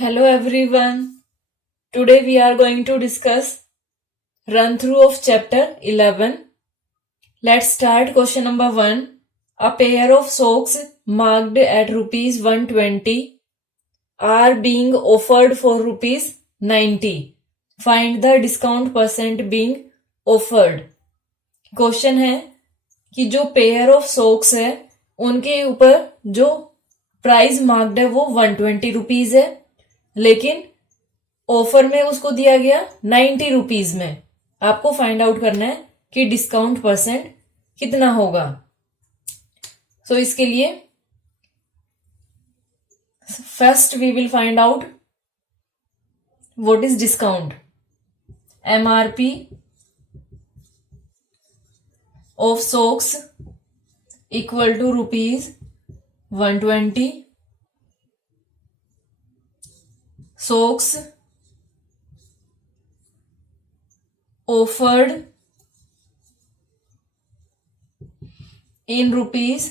Hello everyone. Today we are going to discuss run through of chapter 11. Let's start question number 1. A pair of socks marked at rupees 120 are being offered for rupees 90. Find the discount percent being offered. Question है कि जो pair of socks है उनके ऊपर जो price marked है वो 120 rupees है, लेकिन ऑफर में उसको दिया गया 90 रुपीज में। आपको फाइंड आउट करना है कि डिस्काउंट परसेंट कितना होगा। सो इसके लिए first we will find out what is discount. MRP of socks equal to rupees 120, socks offered in rupees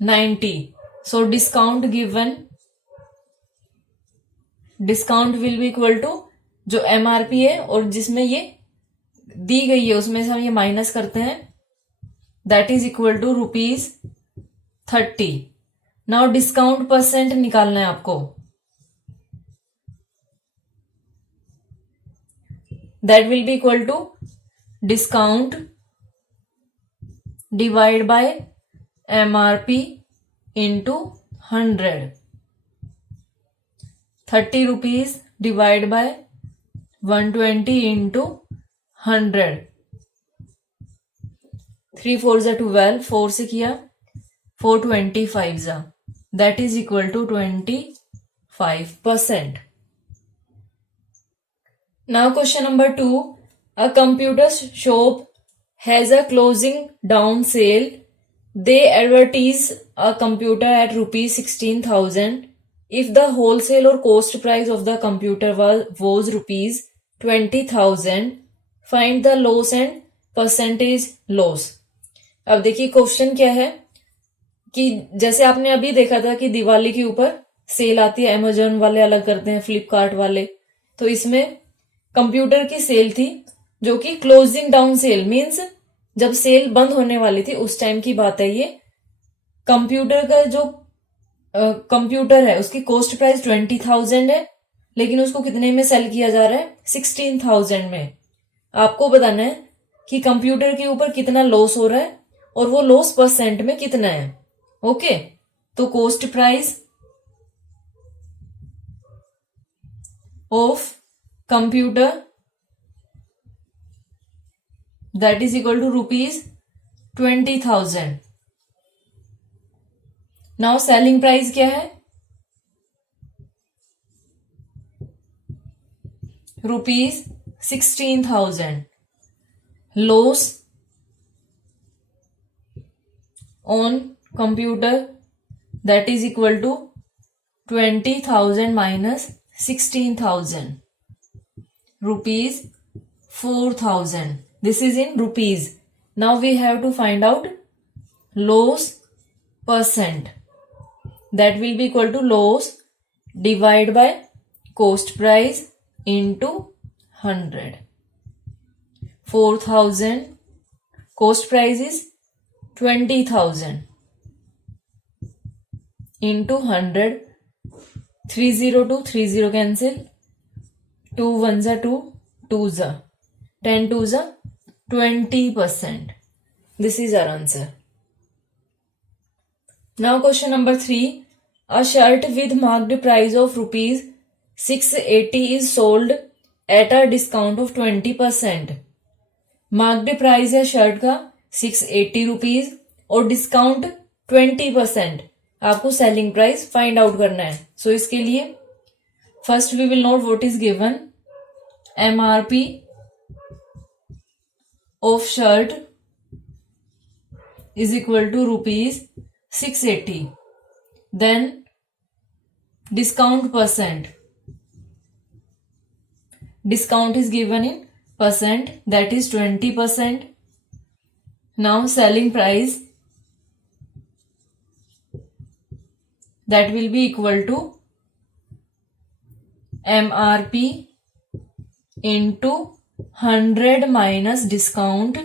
90. So discount given, discount will be equal to जो MRP है और जिसमें ये दी गई है उसमें से हम ये माइनस करते हैं, that is equal to rupees 30. Now discount percent निकालना है आपको, that will be equal to discount divided by MRP into 100. 30 rupees divided by 120 into 100. 3 4 जा 12, 4 से किया 4 25 जा, that is equal to 25%. Now question number 2. A computer shop has a closing down sale. They advertise a computer at rupees 16,000. If the wholesale or cost price of the computer was rupees 20,000, find the loss and percentage loss. अब देखिए question क्या है कि जैसे आपने अभी देखा था कि दिवाली के ऊपर सेल आती है, अमेजोन वाले अलग करते हैं, फ्लिपकार्ट वाले, तो इसमें कंप्यूटर की सेल थी जो कि क्लोजिंग डाउन सेल मींस जब सेल बंद होने वाली थी उस टाइम की बात है ये। कंप्यूटर का जो कंप्यूटर है उसकी कॉस्ट प्राइस 20,000 है, लेकिन उसको कितने में सेल किया जा रहा है 16,000 में। आपको बताना है कि कंप्यूटर के ऊपर कितना लॉस हो रहा है और वो लॉस परसेंट में कितना है। ओके, तो cost price of computer that is equal to rupees 20,000. now selling price क्या है rupees 16,000. loss on computer that is equal to 20,000 minus 16,000, rupees 4,000. This is in rupees. Now we have to find out loss percent. That will be equal to loss divided by cost price into 100. 4,000 cost price is 20,000 into 100. 30 to 30 cancel. 2 1 जा 2, 2 जा 10, 2 जा 20%. This is our answer. Now question number 3. A shirt with marked price of rupees 680 is sold at a discount of 20%. Marked price है shirt का 680 rupees और discount 20%. आपको selling price find out करना है. So इसके लिए first we will note what is given. MRP of shirt is equal to rupees 680. Then discount percent. Discount is given in percent, that is 20%. Now selling price, that will be equal to MRP into 100 minus discount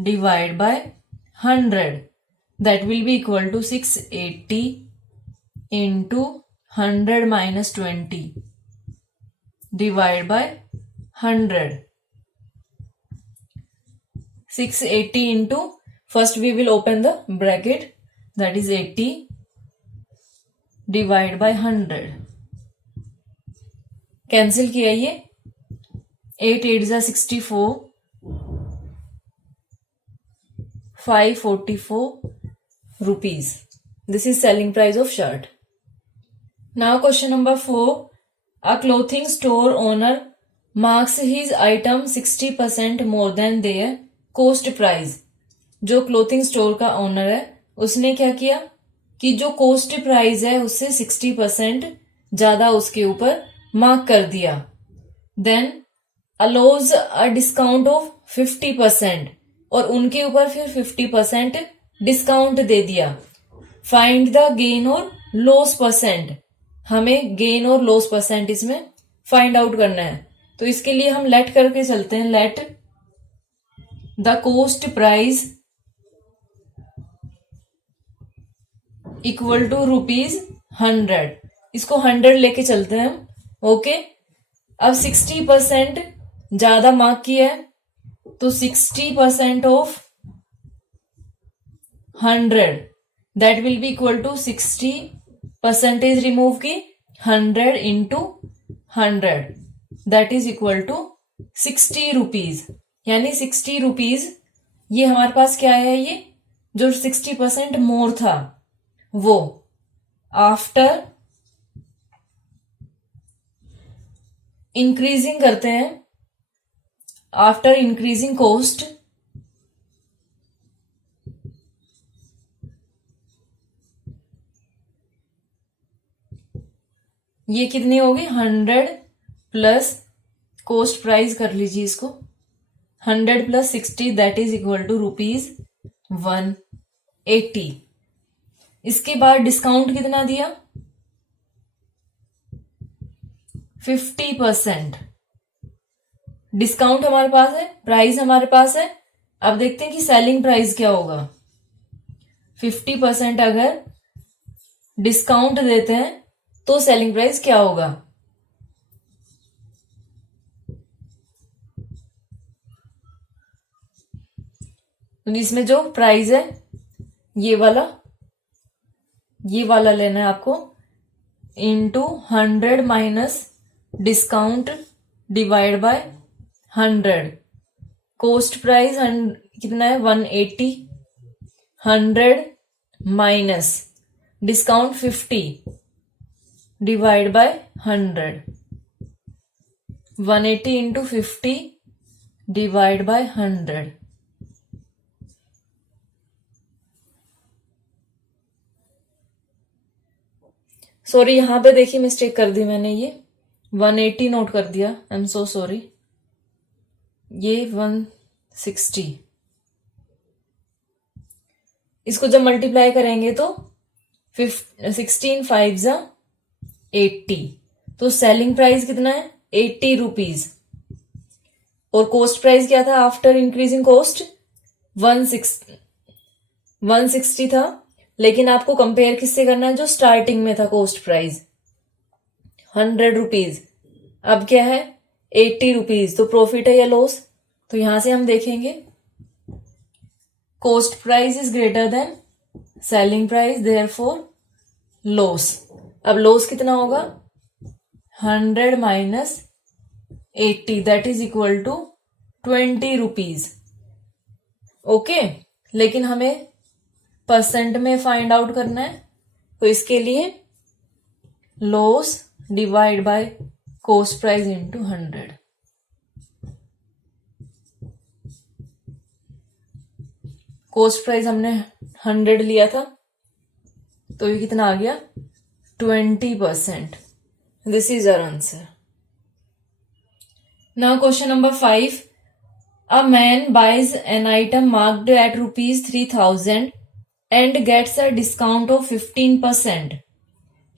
divide by 100. That will be equal to 680 into 100 minus 20 divide by 100. 680 into, first we will open the bracket, that is 80 divide by 100. Cancel किया ये, 8 8 जा 64, 544 rupees. This is selling price of shirt. Now question number 4. A clothing store owner marks his item 60% more than their cost price. जो clothing store का owner है उसने क्या किया कि जो कोस्ट प्राइस है उससे 60% ज्यादा उसके ऊपर मार्क कर दिया. Then allows a discount of 50% और उनके ऊपर फिर 50% डिस्काउंट दे दिया. फाइंड द गेन और लॉस परसेंट. हमें गेन और लॉस परसेंट इसमें फाइंड आउट करना है. तो इसके लिए हम लेट करके चलते हैं. Let the cost price equal to ₹100. इसको 100 लेके चलते हैं हम. ओके, अब 60% ज्यादा मार्क किया है तो 60% of 100 that will be equal to 60 percentage remove की 100 into 100 that is equal to 60 रुपीज. यानी 60 रुपीज ये हमारे पास क्या है, ये जो 60% मोर था वो आफ्टर इंक्रीजिंग करते हैं, आफ्टर इंक्रीजिंग कॉस्ट ये कितनी होगी 100 प्लस कॉस्ट प्राइस कर लीजिए इसको 100 plus 60 that is equal to ₹180. इसके बाद डिस्काउंट कितना दिया 50%. डिस्काउंट हमारे पास है, प्राइस हमारे पास है. अब देखते हैं कि सेलिंग प्राइस क्या होगा. 50% अगर डिस्काउंट देते हैं तो सेलिंग प्राइस क्या होगा. तो इसमें जो प्राइस है ये वाला लेना है आपको into 100 minus discount divide by 100. Cost price कितना है 180. 100 minus discount 50 divide by 100. 180 into 50 divide by 100. Sorry, यहां पे देखिए मिस्टेक कर दी मैंने, ये 180 नोट कर दिया. I am so sorry. ये 160. इसको जब मल्टीप्लाई करेंगे तो 16 5 जा 80. तो सेलिंग प्राइस कितना है 80 रुपीज. और कॉस्ट प्राइस क्या था आफ्टर इंक्रीजिंग कॉस्ट 160 था. लेकिन आपको कंपेयर किससे करना है जो स्टार्टिंग में था कॉस्ट प्राइस 100 रुपीज. अब क्या है 80 रुपीज. तो प्रॉफिट है या लॉस. तो यहां से हम देखेंगे cost price is greater than selling price therefore loss. अब लॉस कितना होगा 100 minus 80 that is equal to 20 रुपीज. ओके, लेकिन हमें परसेंट में फाइंड आउट करना है. तो इसके लिए loss divide by cost price into 100. Cost price हमने 100 लिया था तो ये कितना आ गया 20%. This is our answer. Now question number 5. A man buys an item marked at ₹3000 and gets a discount of 15%.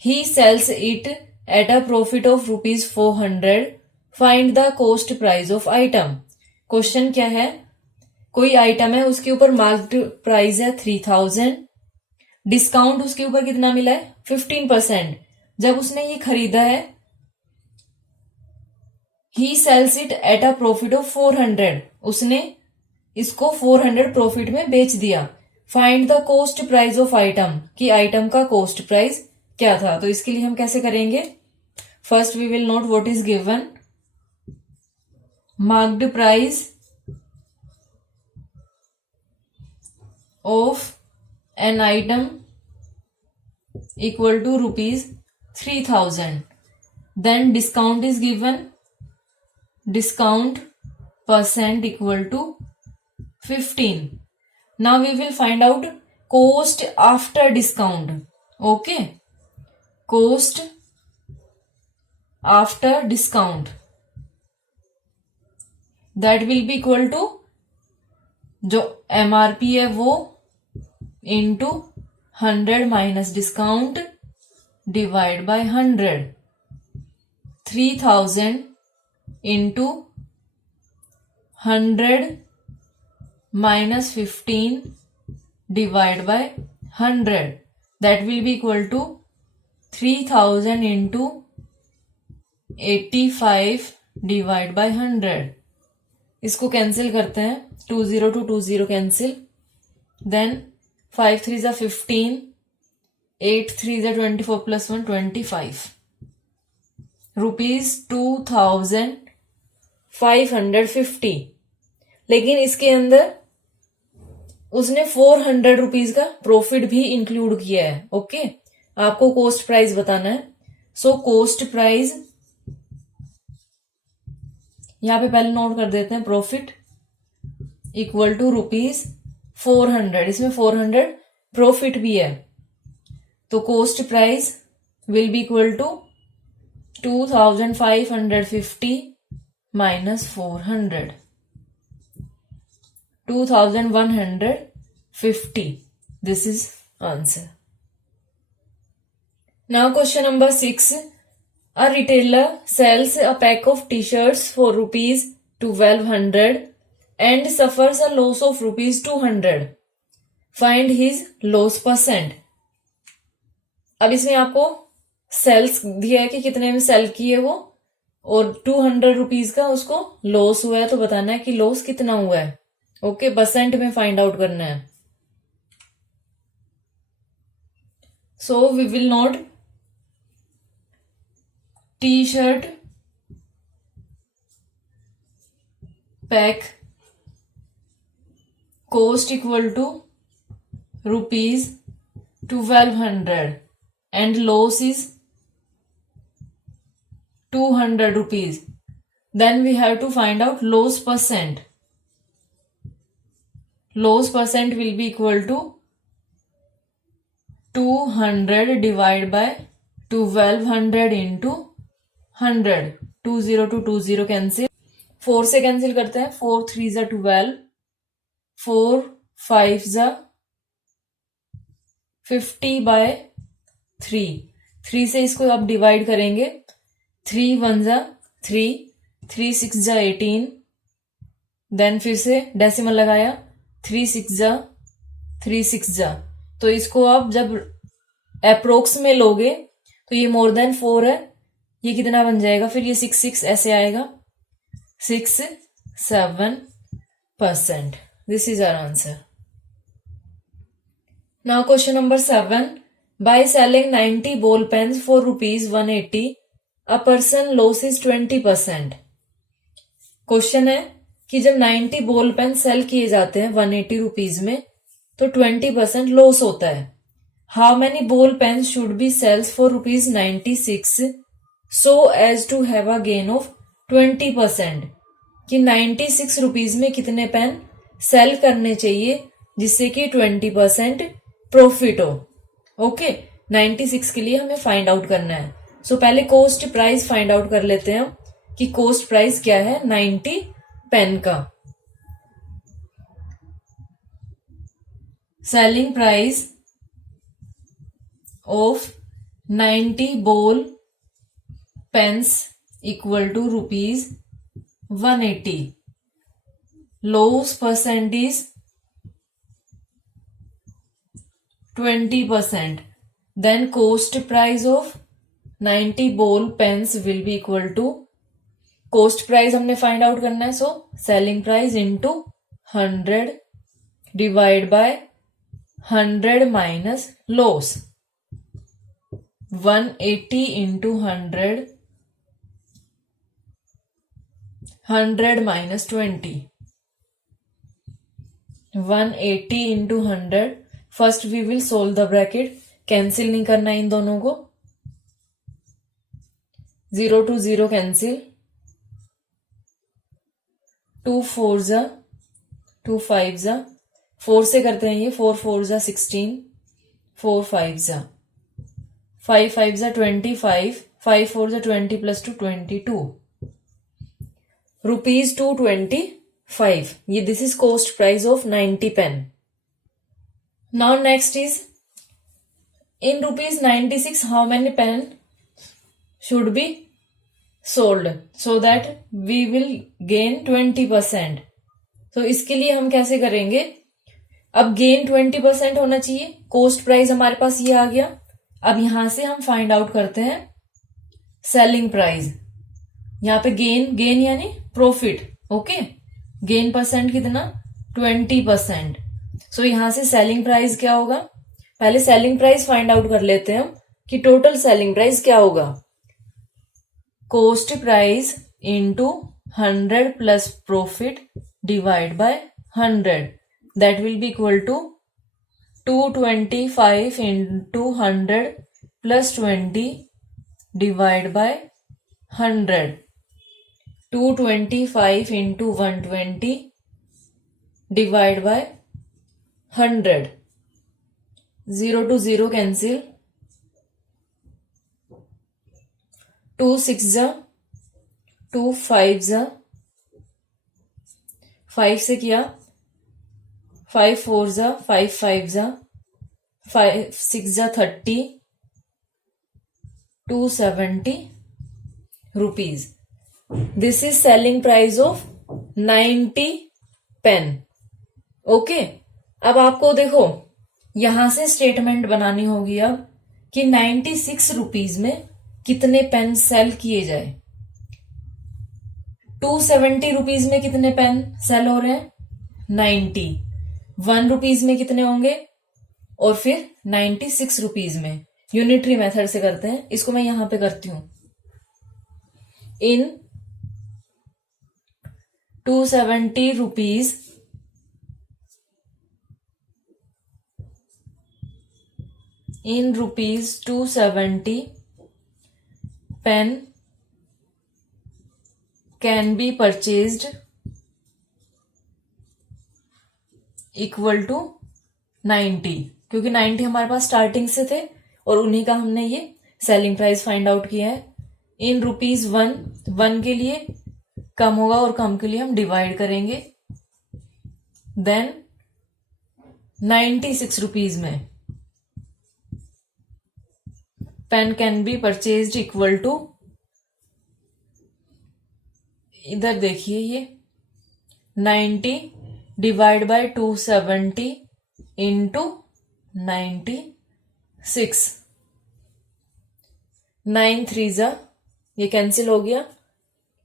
He sells it at a profit of rupees 400. Find the cost price of item. Question क्या है, कोई item है उसके ऊपर marked price है 3000, discount उसके ऊपर कितना मिला है 15%। जब उसने ये खरीदा है, he sells it at a profit of 400, उसने इसको 400 प्रॉफिट में बेच दिया। Find the cost price of item, कि आइटम का कॉस्ट प्राइस क्या था। तो इसके लिए हम कैसे करेंगे, first we will note what is given, marked price of an item equal to rupees 3000, then discount is given, discount percent equal to 15. Now we will find out cost after discount. Okay, cost after discount, that will be equal to जो MRP है वो into 100 minus discount divide by 100, 3000 into 100 minus 15 divide by 100, that will be equal to 3000 into 85 divide by 100. इसको cancel करते हैं, 20 to 20 cancel, then 5 3 जा 15, 8 3 जा 24 plus 1 25, rupees 2550। लेकिन इसके अंदर उसने 400 रुपीज का प्रॉफिट भी इंक्लूड किया है। ओके, आपको कॉस्ट प्राइस बताना है। सो कॉस्ट प्राइस यहां पे पहले नोट कर देते हैं, प्रॉफिट इक्वल टू रुपीज 400, इसमें 400 प्रॉफिट भी है, तो cost price will be equal to 2550 minus 400, 2150. This is answer. Now question number 6. A retailer sells a pack of t-shirts for rupees 1200 and suffers a loss of rupees 200. Find his loss percent. अब इसमें आपको sales दिया है कि कितने में cell किए वो, और 200 रुपीज का उसको लॉस हुआ है, तो बताना है कि लॉस कितना हुआ है। ओके, परसेंट में फाइंड आउट करना है। So we will note T shirt pack cost equal to rupees 1200 and loss is 200 rupees. Then we have to find out loss percent. Loss percent will be equal to 200 divided by 1200 into 100. 20 to 20 cancel. 4 से cancel करते हैं. 4 3 जा 12, 4 5 जा 50 by 3. 3 से इसको आप divide करेंगे. 3 1 जा 3, 3 6 जा 18. देन फिर से डेसिमल लगाया. 3 6 जा 3 6 जा. तो इसको आप जब अप्रोक्स में लोगे तो ये मोर देन 4 है. ये कितना बन जाएगा? फिर ये 6 6 ऐसे आएगा. 6-7%. This is our answer. Now question number 7. By selling 90 ball pens for rupees 180, a person loses 20%. Question है कि जब 90 बॉल पेन सेल किए जाते हैं 180 रुपीज में तो 20% लॉस होता है. How many ball pen should be sales for rupees 96 so as to have a gain of 20%. कि 96 रुपीज में कितने पेन सेल करने चाहिए जिससे कि 20% प्रॉफिट हो. ओके, 96 के लिए हमें फाइंड आउट करना है. सो पहले कॉस्ट प्राइस फाइंड आउट कर लेते हैं कि कॉस्ट प्राइस क्या है 90 पेन का. Selling price of 90 ball pence equal to rupees 180. Loss percent is 20%. Then cost price of 90 ball pens will be equal to, cost price हमने फाइंड आउट करना है, so selling price into 100 divide by 100 minus loss. 180 into 100, 100 minus 20. 180 into 100. First we will solve the bracket. Cancel नहीं करना इन दोनों को. 0 to 0 cancel. 2 4 जा, 2 5 जा, 4 से करते हैं ये. 4 4 जा 16, 4 5 जा, 5 5 जा 25, 5 4 जा 20 प्लस 2 22. रुपीज 225. ये this is cost price of 90 pen. Now next is in rupees 96 how many pen should be sold so that we will gain 20%. तो इसके लिए हम कैसे करेंगे? अब गेन 20% होना चाहिए. कॉस्ट प्राइस हमारे पास ये आ गया. अब यहां से हम फाइंड आउट करते हैं सेलिंग प्राइस. यहां पे गेन यानी प्रॉफिट. ओके, गेन परसेंट कितना? 20%. सो यहां से सेलिंग प्राइस क्या होगा? पहले सेलिंग प्राइस फाइंड आउट कर लेते हैं हम कि टोटल सेलिंग प्राइस क्या होगा. Cost price into 100 plus profit divide by 100. That will be equal to 225 into 100 plus 20 divide by 100. 225 into 120 divide by 100. 0 to 0 cancel. 2 6 जा, 2 5 जा, 5 से किया. 5 4 जा, 5 5 जा, 5 6 जा 30, 270 rupees. This is selling price of 90 pen. Okay, अब आपको देखो यहां से स्टेटमेंट बनानी होगी अब कि 96 रुपीज में कितने पेन सेल किए जाए. 270 रुपीज में कितने पेन सेल हो रहे हैं? 90. 1 रुपीज में कितने होंगे? और फिर 96 रुपीज में. यूनिटरी मेथड से करते हैं इसको. मैं यहां पे करती हूं. इन 270 rupees in rupees 270 pen can be purchased equal to 90. क्योंकि 90 हमारे पास स्टार्टिंग से थे और उन्हीं का हमने ये सेलिंग प्राइस फाइंड आउट किया है. इन रुपीज 1 के लिए कम होगा और कम के लिए हम डिवाइड करेंगे. देन 96 रुपीज में pen can be purchased equal to, इधर देखिए ये 90 डिवाइड बाय 270 इंटू 96. 9 3 जा, ये कैंसिल हो गया.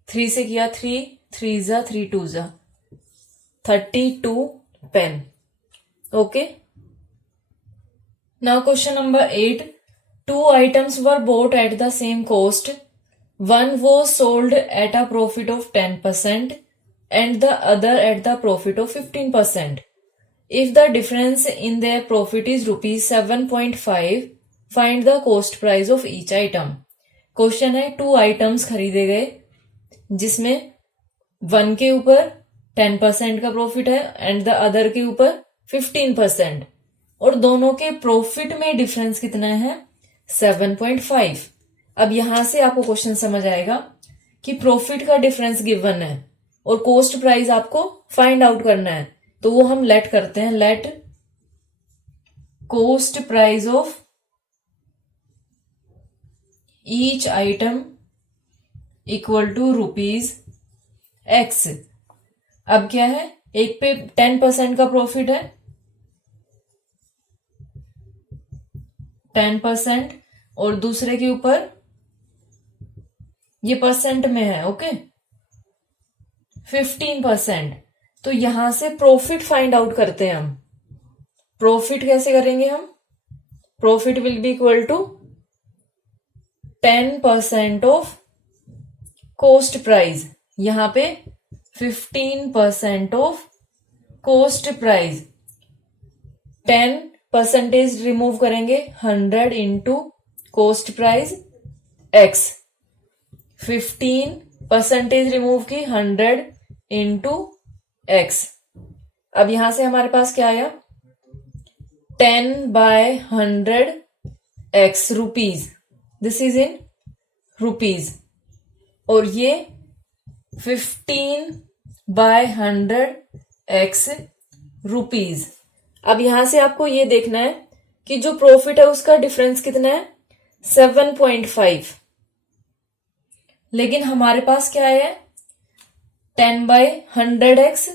3 से किया 3 3 जा 3 2 जा 32 pen. Okay, now question number 8. Two items were bought at the same cost. One was sold at a profit of 10% and the other at the profit of 15%. If the difference in their profit is rupees 7.5, find the cost price of each item. Question है 2 items खरीदे गए जिसमें 1 के ऊपर 10% का profit है and the other के ऊपर 15%. और दोनों के प्रॉफिट में डिफरेंस कितना है? 7.5. अब यहां से आपको क्वेश्चन समझ आएगा कि प्रॉफिट का डिफरेंस गिवन है और कॉस्ट प्राइस आपको फाइंड आउट करना है. तो वो हम लेट करते हैं. Let cost price of each item equal to ₹X। अब क्या है, एक पे 10% का प्रॉफिट है, 10%, और दूसरे के ऊपर ये परसेंट में है, ओके, 15%। तो यहां से प्रॉफिट फाइंड आउट करते हैं हम। प्रॉफिट कैसे करेंगे हम? Profit will be equal to 10% of cost price, यहां पे 15% ऑफ कॉस्ट प्राइस। 10% रिमूव करेंगे, 100 into cost price x. 15% remove की, 100 इंटू एक्स। अब यहां से हमारे पास क्या आया, 10/100 x rupees, this is in rupees, और ये 15/100 एक्स रुपीज। अब यहां से आपको ये देखना है कि जो प्रॉफिट है उसका डिफरेंस कितना है, 7.5। लेकिन हमारे पास क्या है, 10/100 एक्स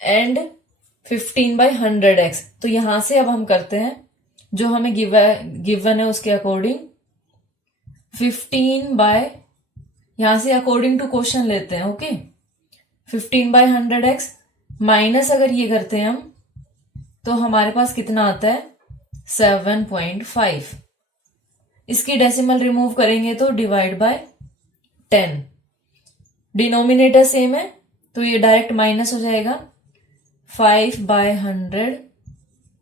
एंड 15/100 एक्स। तो यहां से अब हम करते हैं जो हमें गिवन है उसके अकॉर्डिंग, 15 यहां से अकॉर्डिंग टू क्वेश्चन लेते हैं, ओके। 15/100 एक्स माइनस अगर ये करते हैं हम, तो हमारे पास कितना आता है, 7.5। इसकी डेसिमल रिमूव करेंगे तो डिवाइड बाय 10। डिनोमिनेटर सेम है तो ये डायरेक्ट माइनस हो जाएगा। 5/100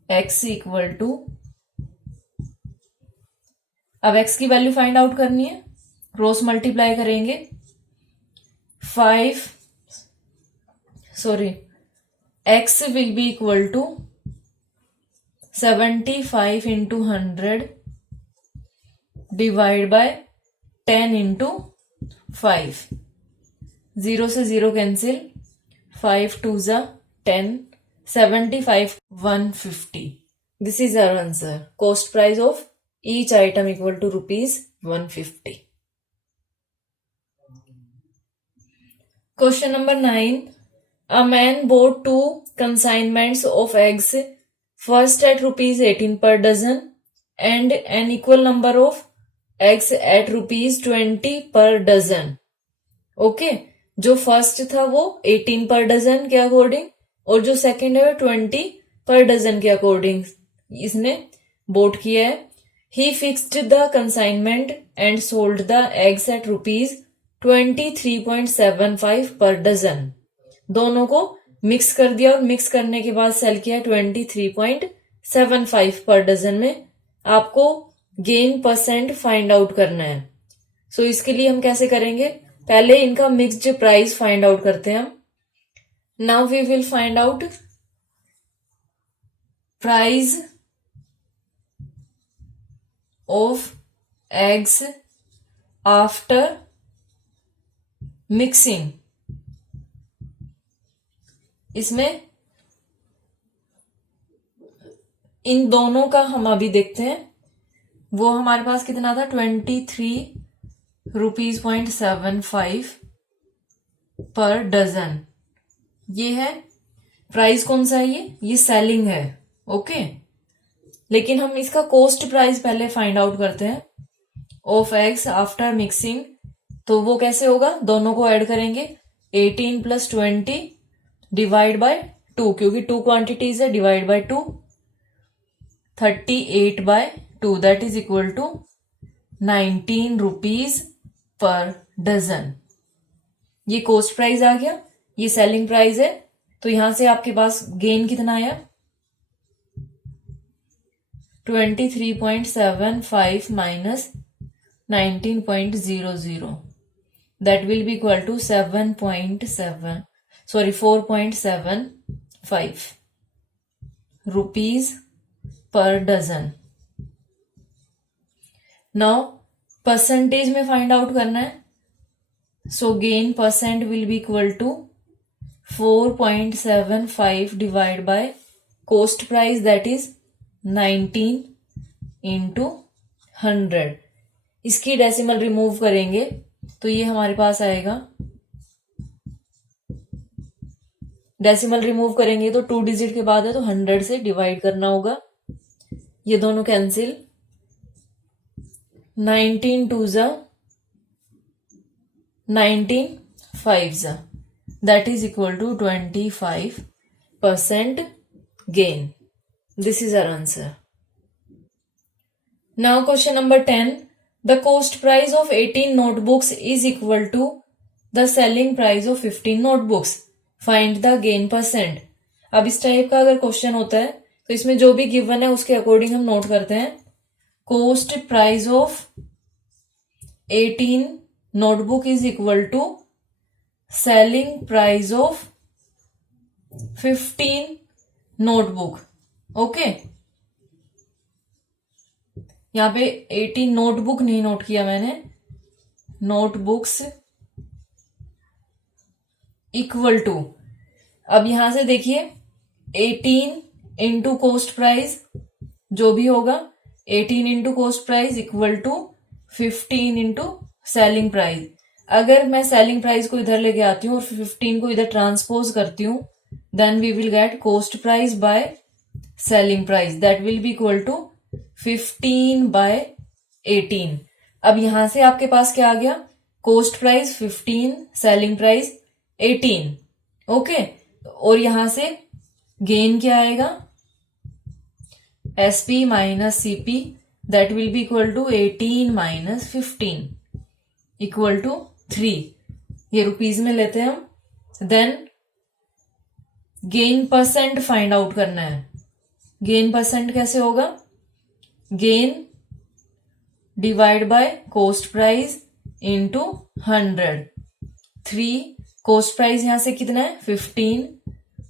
एक्स इक्वल टू, अब एक्स की वैल्यू फाइंड आउट करनी है, क्रॉस मल्टीप्लाई करेंगे। X will be equal to 75 into 100 divide by 10 into 5। 0 से 0 कैंसिल, 5 2 जा 10, 75 150। This is our answer. Cost price of each item equal to ₹150। Question number 9. A man bought 2 consignments of eggs, first at ₹18 per dozen and an equal number of eggs at ₹20 per dozen. Okay, जो first था वो 18 पर dozen के according और जो second है 20 पर dozen के अकॉर्डिंग इसने बोट किया है। He fixed the consignment and sold the eggs at ₹23.75 पर डजन। दोनों को मिक्स कर दिया और मिक्स करने के बाद सेल किया 23.75 पर डजन में। आपको गेन परसेंट फाइंड आउट करना है। सो इसके लिए हम कैसे करेंगे, पहले इनका मिक्स्ड प्राइस फाइंड आउट करते हैं हम। Now we will find out price of eggs after mixing. इसमें इन दोनों का हम अभी देखते हैं। वो हमारे पास कितना था, ₹23.75 पर डजन। ये है प्राइस, कौन सा है ये सेलिंग है, ओके। लेकिन हम इसका कॉस्ट प्राइस पहले फाइंड आउट करते हैं ऑफ एग्स आफ्टर मिक्सिंग। तो वो कैसे होगा, दोनों को ऐड करेंगे, 18 + 20 डिवाइड बाय 2, क्योंकि 2 क्वांटिटीज है, divide by 2, 38/2 that is equal to ₹19 per dozen. ये कॉस्ट प्राइस आ गया, ये सेलिंग प्राइस है। तो यहां से आपके पास गेन कितना आया, 23.75 minus 19.00 that will be equal to 4.75 rupees per dozen. Now percentage में फाइंड आउट करना है। So gain percent will be equal to 4.75 divide by cost price that is 19 into 100। इसकी डेसिमल रिमूव करेंगे तो ये हमारे पास आएगा, डेसिमल रिमूव करेंगे तो 2 डिजिट के बाद है तो 100 से डिवाइड करना होगा, ये दोनों कैंसिल, 19 2 जा 19 5 जा, that is equal to 25% gain. This is our answer. Now question number 10. The cost price of 18 notebooks is equal to the selling price of 15 notebooks. Find the gain percent. अब इस type का अगर question होता है तो इसमें जो भी गिवन है उसके अकॉर्डिंग हम नोट करते हैं. Cost price of 18 notebook is equal to selling price of 15 notebook. Okay, यहां पे 18 नोटबुक नहीं नोट किया मैंने, नोटबुक्स इक्वल टू, अब यहां से देखिए 18 इंटू कोस्ट प्राइस जो भी होगा, 18 into cost price equal to 15 into selling price. अगर मैं सेलिंग प्राइस को इधर लेके आती हूँ और 15 को इधर ट्रांसपोज करती हूँ, then we will get cost price by selling price, that will be equal to 15 by 18. अब यहां से आपके पास क्या आ गया, cost price 15, selling price 18. Okay, और यहां से गेन क्या आएगा, SP minus CP, that will be equal to 18 minus 15 equal to 3. ये रुपीज में लेते हैं हम. Then gain percent find out करना है. गेन परसेंट कैसे होगा, gain divide by coast price into 100. 3 coast price यहां से कितना है 15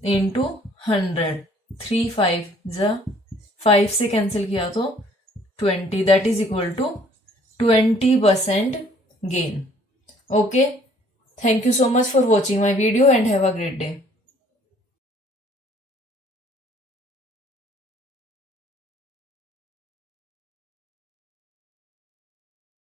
इंटू 100. 3 5 जा 5 से कैंसिल किया तो 20, that is equal to 20% gain. Okay, thank you so much for watching my video and have a great day.